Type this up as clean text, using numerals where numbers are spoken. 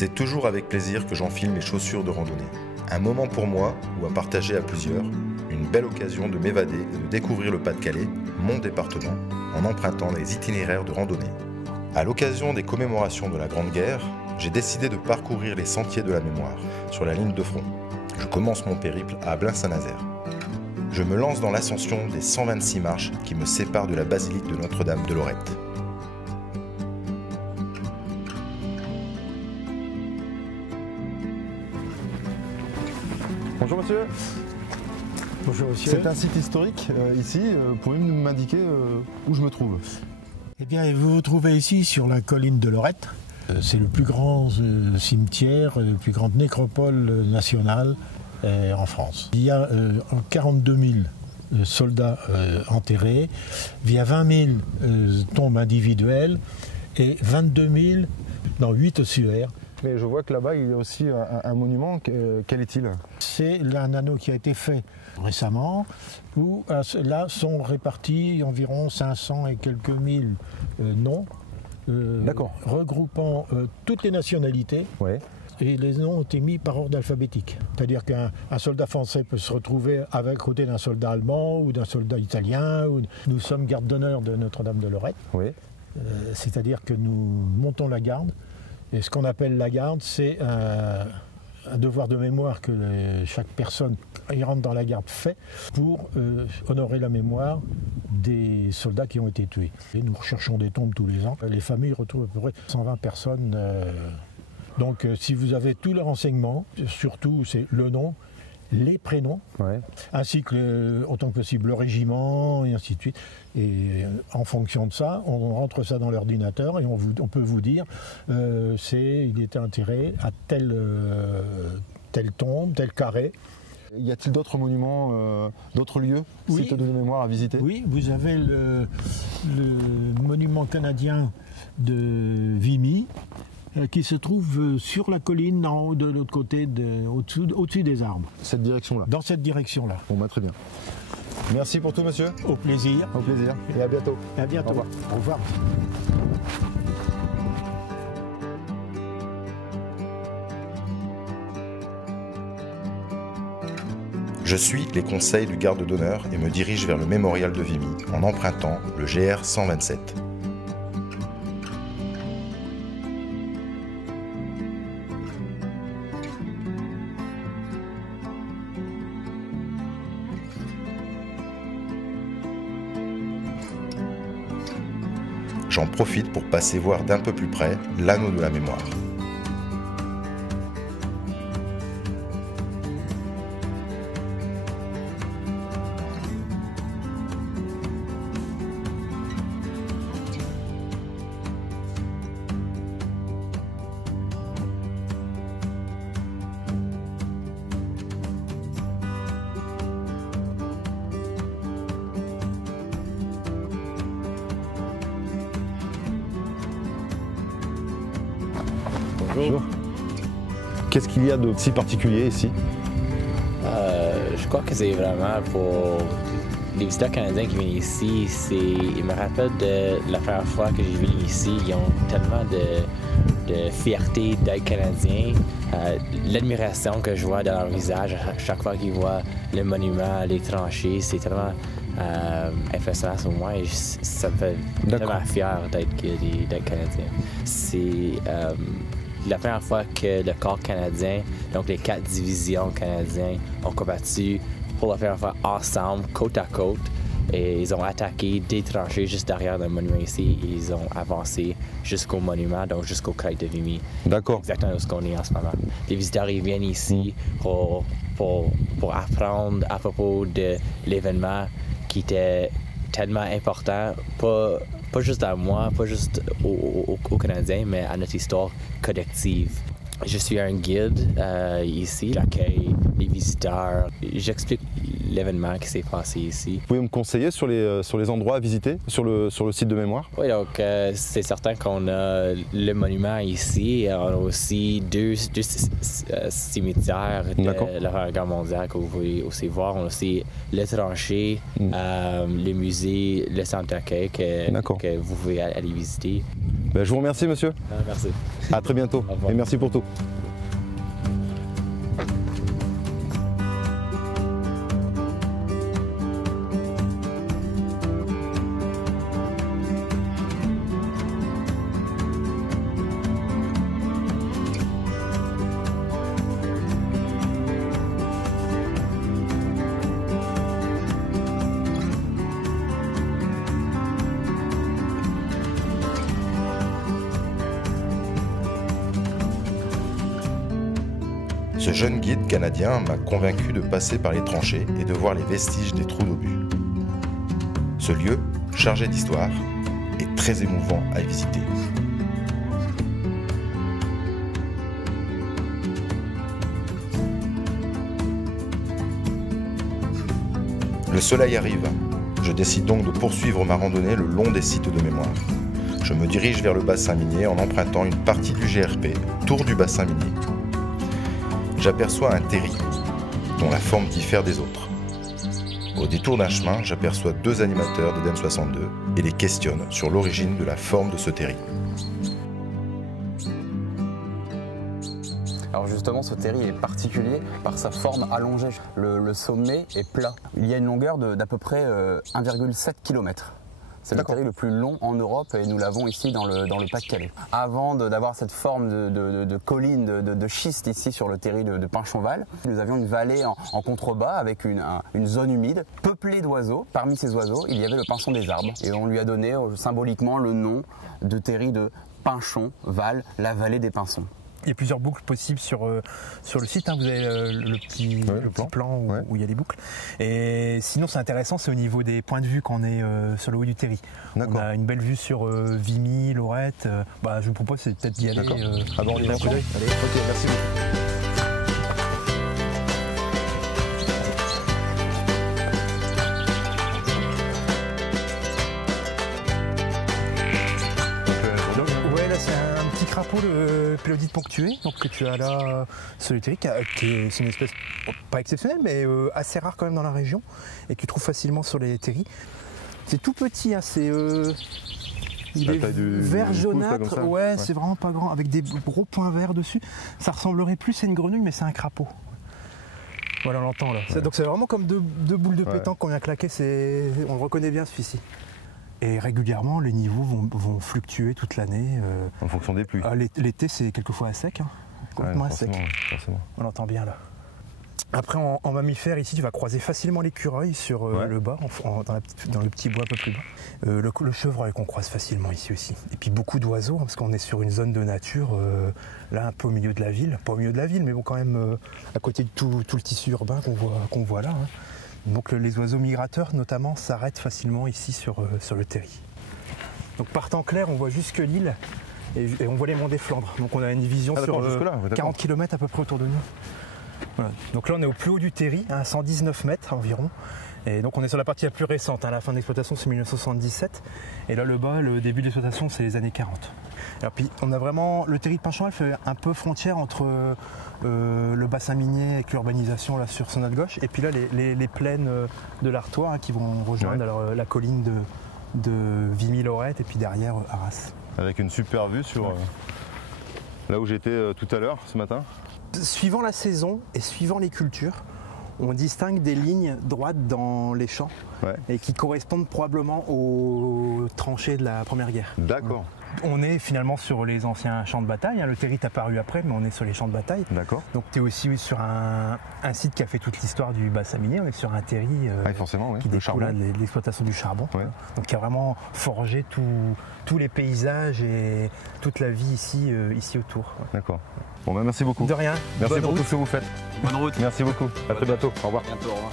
C'est toujours avec plaisir que j'enfile mes chaussures de randonnée. Un moment pour moi ou à partager à plusieurs, une belle occasion de m'évader et de découvrir le Pas-de-Calais, mon département, en empruntant les itinéraires de randonnée. À l'occasion des commémorations de la Grande Guerre, j'ai décidé de parcourir les sentiers de la mémoire, sur la ligne de front. Je commence mon périple à Ablain-Saint-Nazaire. Je me lance dans l'ascension des 126 marches qui me séparent de la basilique de Notre-Dame de Lorette. Bonjour monsieur. Bonjour monsieur. C'est un site historique ici. Pouvez-vous m'indiquer où je me trouve? Eh bien, vous vous trouvez ici sur la colline de Lorette. C'est le plus grand cimetière, la plus grande nécropole nationale en France. Il y a 42 000 soldats enterrés, il y a 20 000 tombes individuelles et 22 000 dans 8 ossuaires. Mais je vois que là-bas, il y a aussi un monument. Quel est-il? C'est un anneau qui a été fait récemment, où là sont répartis environ 500 et quelques mille noms, regroupant toutes les nationalités. Ouais. Et les noms ont été mis par ordre alphabétique. C'est-à-dire qu'un soldat français peut se retrouver à côté d'un soldat allemand ou d'un soldat italien. Nous sommes garde d'honneur de Notre-Dame de Lorette. Oui. C'est-à-dire que nous montons la garde. Et ce qu'on appelle la garde, c'est un devoir de mémoire que chaque personne qui rentre dans la garde fait pour honorer la mémoire des soldats qui ont été tués. Et nous recherchons des tombes tous les ans. Les familles retrouvent à peu près 120 personnes. Donc si vous avez tous les renseignements, surtout c'est le nom, les prénoms, Ouais. ainsi que autant que possible le régiment et ainsi de suite. Et en fonction de ça, on rentre ça dans l'ordinateur et on peut vous dire il était enterré à telle tombe, tel carré. Y a-t-il d'autres monuments, d'autres lieux, Oui. sites de mémoire à visiter? Oui, vous avez le monument canadien de Vimy, qui se trouve sur la colline en haut de l'autre côté, au-dessus des arbres. Cette direction-là? Dans cette direction-là. Bon, très bien. Merci pour tout, monsieur. Au plaisir. Au plaisir. Et à bientôt. À bientôt. Au revoir. Au revoir. Je suis les conseils du garde d'honneur et me dirige vers le mémorial de Vimy en empruntant le GR 127. J'en profite pour passer voir d'un peu plus près l'anneau de la mémoire. Bonjour. Qu'est-ce qu'il y a de si particulier ici? Je crois que c'est vraiment pour les visiteurs canadiens qui viennent ici, ils me rappellent de la première fois que j'ai venu ici, ils ont tellement de fierté d'être canadiens, l'admiration que je vois dans leur visage à chaque fois qu'ils voient le monument, les tranchées, c'est tellement impressionnant sur moi et ça me fait tellement fier d'être canadien. C'est la première fois que le corps canadien, donc les 4 divisions canadiennes, ont combattu pour la première fois ensemble, côte à côte. Et ils ont attaqué des tranchées juste derrière le monument ici. Et ils ont avancé jusqu'au monument, donc jusqu'au crête de Vimy. D'accord. Exactement où on est en ce moment. Les visiteurs ils viennent ici pour apprendre à propos de l'événement qui était tellement important, pas juste à moi, pas juste aux Canadiens, mais à notre histoire collective. Je suis un guide ici, j'accueille les visiteurs, j'explique l'événement qui s'est passé ici. Vous pouvez me conseiller sur les endroits à visiter, sur le site de mémoire? Oui, donc c'est certain qu'on a le monument ici, on a aussi deux cimetières de la Première Guerre mondiale que vous pouvez aussi voir. On a aussi le tranché, le musée, le centre d'accueil que vous pouvez aller visiter. Ben, je vous remercie monsieur. Merci. À très bientôt Au revoir. et merci pour tout. Ce jeune guide canadien m'a convaincu de passer par les tranchées et de voir les vestiges des trous d'obus. Ce lieu, chargé d'histoire, est très émouvant à visiter. Le soleil arrive. Je décide donc de poursuivre ma randonnée le long des sites de mémoire. Je me dirige vers le bassin minier en empruntant une partie du GRP, Tour du bassin minier. J'aperçois un terri, dont la forme diffère des autres. Au détour d'un chemin, j'aperçois 2 animateurs d'Eden 62 et les questionne sur l'origine de la forme de ce terri. Alors justement, ce terri est particulier par sa forme allongée. Le sommet est plat. Il y a une longueur d'à peu près 1,7 km. C'est le terri le plus long en Europe et nous l'avons ici dans le Pas-de-Calais. Avant d'avoir cette forme de colline, de schiste ici sur le terri de Pinchonval, nous avions une vallée en contrebas avec une zone humide peuplée d'oiseaux. Parmi ces oiseaux, il y avait le pinson des arbres et on lui a donné symboliquement le nom de terri de Pinchonval, la vallée des pinsons. Il y a plusieurs boucles possibles sur le site. Hein. Vous avez le petit plan où il y a des boucles. Et sinon, c'est intéressant, c'est au niveau des points de vue quand on est sur le haut du terri. On a une belle vue sur Vimy, Lorette. Je vous propose peut-être d'y aller. On y va un coup d'œil. Allez, ok, merci beaucoup. Crapaud, le pélodite ponctué, donc que tu as là sur le terri, c'est une espèce pas exceptionnelle, mais assez rare quand même dans la région et que tu trouves facilement sur les terris. C'est tout petit, hein, il est vert jaunâtre, ouais. C'est vraiment pas grand, avec des gros points verts dessus. Ça ressemblerait plus à une grenouille, mais c'est un crapaud. Voilà, on l'entend là. Donc c'est vraiment comme deux boules de pétanque qu'on vient claquer, on le reconnaît bien celui-ci. Et régulièrement, les niveaux vont fluctuer toute l'année. En fonction des pluies. L'été, c'est quelquefois à sec. Hein. Complètement à sec. Forcément. On l'entend bien là. Après, en mammifère, ici, tu vas croiser facilement l'écureuil sur le bas, dans le petit bois un peu plus bas. Le chevreuil qu'on croise facilement ici aussi. Et puis beaucoup d'oiseaux, hein, parce qu'on est sur une zone de nature, là un peu au milieu de la ville. Pas au milieu de la ville, mais bon, quand même à côté de tout le tissu urbain qu'on voit là. Hein. Donc les oiseaux migrateurs notamment s'arrêtent facilement ici sur le terri. Donc par temps clair, on voit jusque l'île et on voit les monts des Flandres. Donc on a une vision sur 40 km à peu près autour de nous. Voilà. Donc là on est au plus haut du terri, à 119 mètres environ. Et donc on est sur la partie la plus récente, hein. La fin d'exploitation c'est 1977. Et là le bas, le début d'exploitation c'est les années 40. Alors puis on a vraiment, le terri de Pinchonval fait un peu frontière entre le bassin minier avec l'urbanisation là sur son aile gauche. Et puis là les plaines de l'Artois, hein, qui vont rejoindre la colline de Vimy-Lorette et puis derrière Arras. Avec une super vue sur là où j'étais tout à l'heure ce matin. Suivant la saison et suivant les cultures, on distingue des lignes droites dans les champs et qui correspondent probablement aux tranchées de la Première Guerre. D'accord. On est finalement sur les anciens champs de bataille, hein. Le terri est apparu après, mais on est sur les champs de bataille. D'accord. Donc tu es aussi sur un site qui a fait toute l'histoire du bassin minier, on est sur un terri qui découle de l'exploitation du charbon. Ouais. Donc qui a vraiment forgé tous les paysages et toute la vie ici autour. Ouais. D'accord. Bon, merci beaucoup. De rien. Merci pour tout ce que vous faites. Bonne route. Merci beaucoup. À très bientôt. Au revoir. Bientôt, au revoir.